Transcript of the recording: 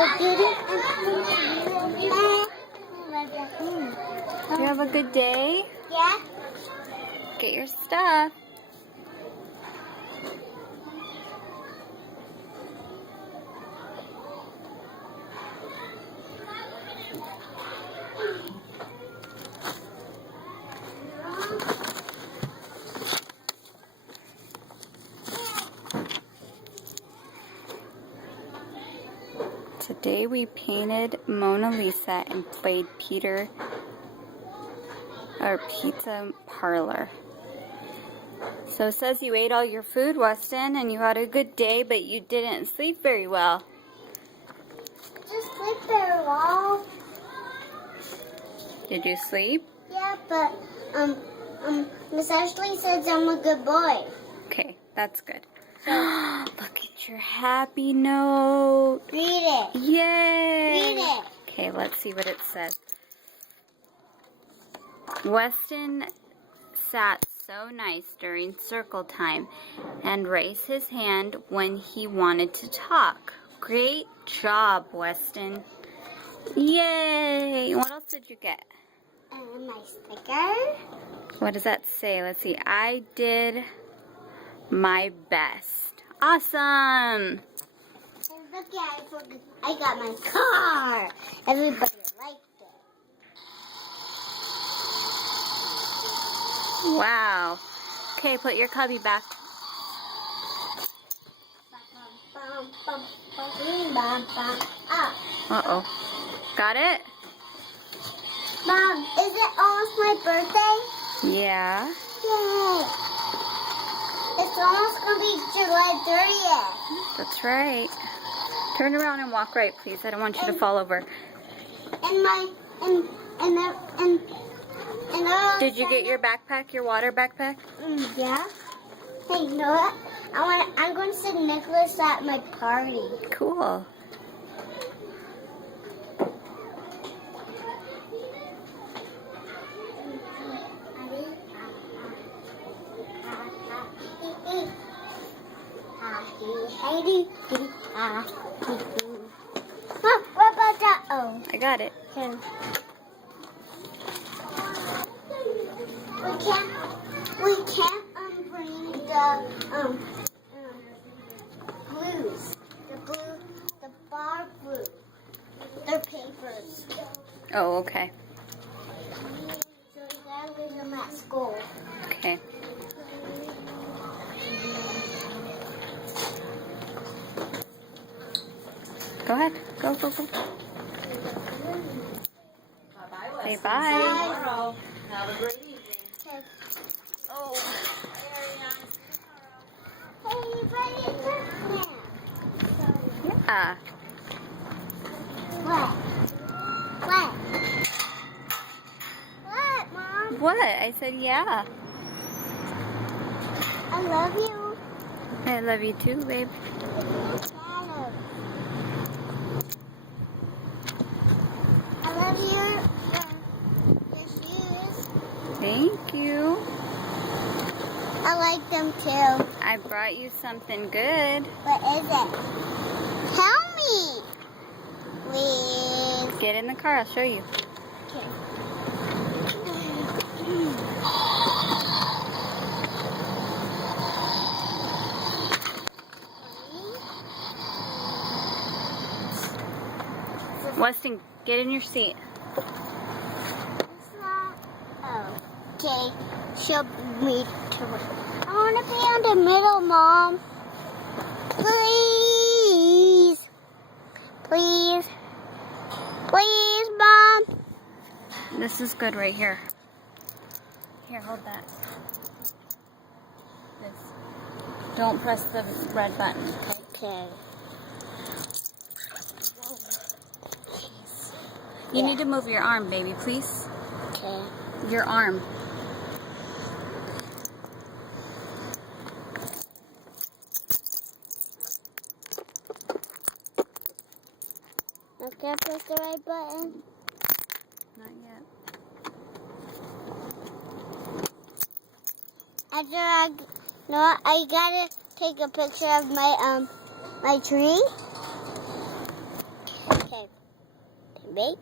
You have a good day? Yeah. Get your stuff. Today we painted Mona Lisa and played Pizza Parlor. So it says you ate all your food, Weston, and you had a good day, but you didn't sleep very well. Just sleep very well. Did you sleep? Yeah, but Miss Ashley says I'm a good boy. Okay, that's good. Look at your happy note. Read it. Yay! Read it. Okay, let's see what it says. Weston sat so nice during circle time and raised his hand when he wanted to talk. Great job, Weston. Yay! What else did you get? My sticker. What does that say? Let's see. I did my best. Awesome! And look at it. I got my car. Everybody liked it. Wow. Okay, put your cubby back. Uh-oh. Got it? Mom, is it almost my birthday? Yeah. Yay! It's almost gonna be July 30th. That's right. Turn around and walk right, please. I don't want you to fall over. Did you get your backpack, your water backpack? Yeah. Hey, you know what? I'm going to send Nicholas at my party. Cool. Mom, what about that? Oh. I got it. Okay. We can't bring the blues. The bar blue. They're papers. Oh, okay. So we gotta leave them at school. Okay. Go ahead. Go, go, go. Say bye. Bye. Have a great evening. Okay. Oh. Hey, you ready to cook now? Yeah. What? What? What, Mom? What? I said yeah. I love you. I love you too, babe. I love your shoes. Thank you. I like them too. I brought you something good. What is it? Tell me, please. Get in the car. I'll show you. Okay. Weston, get in your seat. Oh, okay. Show me to it. I want to be in the middle, Mom. Please. Please. Please, Mom. This is good right here. Here, hold that. This. Don't press the red button. Okay. You need to move your arm, baby, please. Okay. Your arm. Okay, press the right button. Not yet. After I gotta take a picture of my my tree. baby.